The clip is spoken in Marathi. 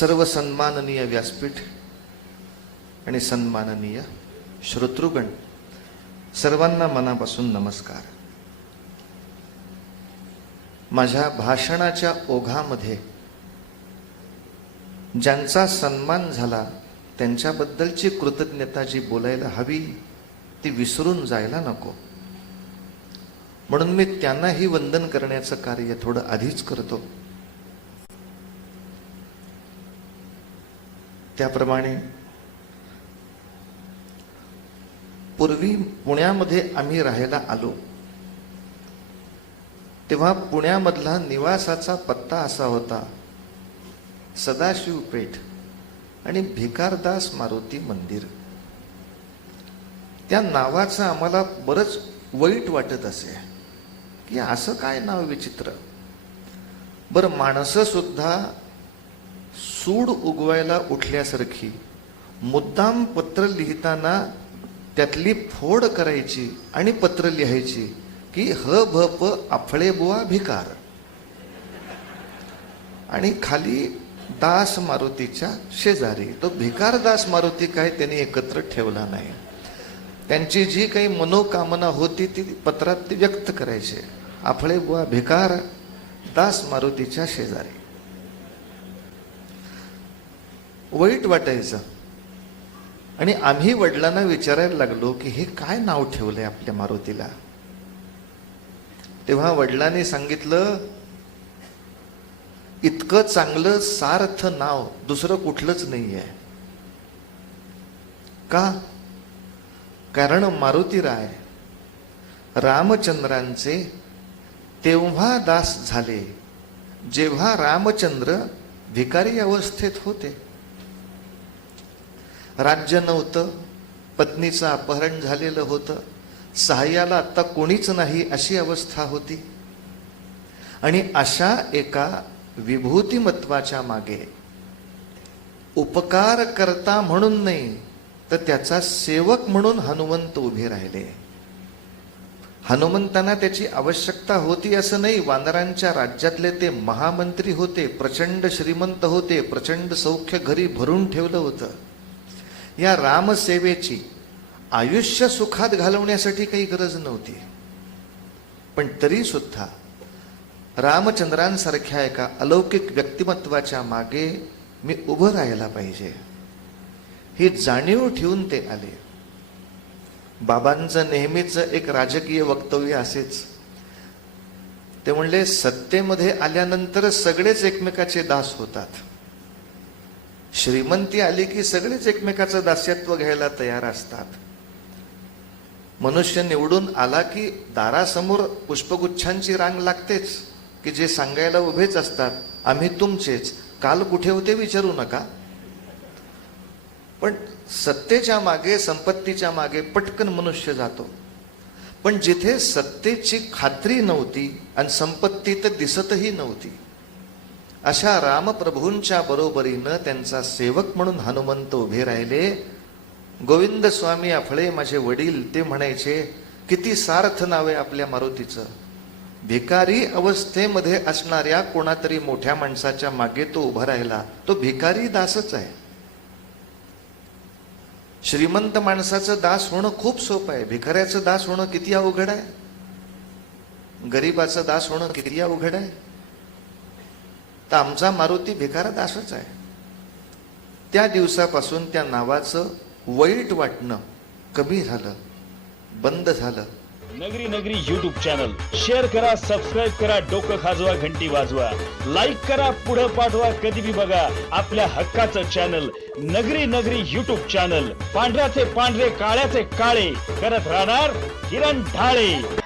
सर्व सन्माननीय व्यासपीठ आणि सन्माननीय श्रोतृगण सर्वांना मनापासून नमस्कार. माझ्या भाषणाच्या ओघामध्ये ज्यांचा सन्मान झाला त्यांच्याबद्दलची कृतज्ञता जी बोलायला हवी ती विसरून जायला नको. म्हणून मी त्यांनाही वंदन करण्याचं कार्य थोडं आधीच करतो. त्याप्रमाणे पूर्वी पुण्यामध्ये आम्ही राहायला आलो. तेव्हा पुण्यामधला निवासाचा पत्ता असा होता सदाशिव पेठ आणि भिकारदास मारुती मंदिर. त्या नावाचं आम्हाला बरंच वाईट वाटत असे की असं काय नाव विचित्र? बरं माणसंसुद्धा सूड उगवायला उठल्यासारखी मुद्दाम पत्र लिहिताना त्यातली फोड करायची आणि पत्र लिहायची की ह भ प आफळे बुवा भिकार. आणि खाली दास मारुतीच्या शेजारी तो भिकार दास मारुती काय त्यांनी एकत्र ठेवला नाही. त्यांची जी काही मनोकामना होती ती पत्रात ते व्यक्त करायचे. आफळे बुवा भिकार दास मारुतीच्या शेजारी. वाईट वाटायचं. आणि आम्ही वडिलांना विचारायला लागलो की हे काय नाव ठेवलंय आपल्या मारुतीला? तेव्हा वडिलांनी सांगितलं इतकं चांगलं सार्थ नाव दुसरं कुठलंच नाही आहे का? कारण मारुती राय रामचंद्रांचे तेव्हा दास झाले जेव्हा रामचंद्र भिकारी अवस्थेत होते. राज्य नव्हतं पत्नीचं अपहरण झालेलं होतं सहाय्याला आत्ता कोणीच नाही अशी अवस्था होती. आणि अशा एका विभूतिमत्वाच्या मागे उपकार करता म्हणून नाही तर त्याचा सेवक म्हणून हनुमंत उभे राहिले. हनुमंतांना त्याची आवश्यकता होती असं नाही वानरांच्या राज्यातले ते महामंत्री होते प्रचंड श्रीमंत होते प्रचंड सौख्य घरी भरून ठेवलं होतं. या रामसेवेची आयुष्य सुखात घालवण्यासाठी काही गरज नव्हती. पण तरी सुद्धा रामचंद्रांसारख्या एका अलौकिक व्यक्तिमत्वाच्या मागे मी उभं राहायला पाहिजे. ही जाणीव ठेवून ते आले. बाबांचं नेहमीच एक राजकीय वक्तव्य असेच. ते म्हणले सत्तेमध्ये आल्यानंतर सगळेच एकमेकाचे दास होतात. श्रीमंती आली की सगळेच एकमेकाचं दास्यत्व घ्यायला तयार असतात. मनुष्य निवडून आला की दारासमोर पुष्पगुच्छांची रांग लागतेच की जे सांगायला उभेच असतात आम्ही तुमचेच काल कुठे होते विचारू नका. पण सत्तेच्या मागे संपत्तीच्या मागे पटकन मनुष्य जातो. पण जिथे सत्तेची खात्री नव्हती आणि संपत्ती तर दिसतही नव्हती अशा रामप्रभूंच्या बरोबरीनं त्यांचा सेवक म्हणून हनुमंत उभे राहिले. गोविंद स्वामी आफळे माझे वडील ते म्हणायचे किती सार्थ नाव आहे आपल्या मारुतीचं. भिकारी अवस्थेमध्ये असणाऱ्या कोणातरी मोठ्या माणसाच्या मागे तो उभा राहिला. तो भिकारी दासच आहे. श्रीमंत माणसाचं दास होणं खूप सोपं आहे. भिकाऱ्याचं दास होणं किती अवघड आहे? गरीबाचं दास होणं किती अवघड आहे? तर आमचा मारुती भिकारा दासच आहे. त्या दिवसापासून त्या नावाचं वाईट वाटणं कमी झालं बंद झालं. नगरी नगरी युट्यूब चॅनल शेअर करा सबस्क्राईब करा डोकं खाजवा घंटी वाजवा. लाईक करा पुढं पाठवा कधी बी बघा आपल्या हक्काचं चॅनल नगरी नगरी युट्यूब चॅनल पांढऱ्याचे पांढरे काळ्याचे काळे. करत राहणार किरण ढाळे.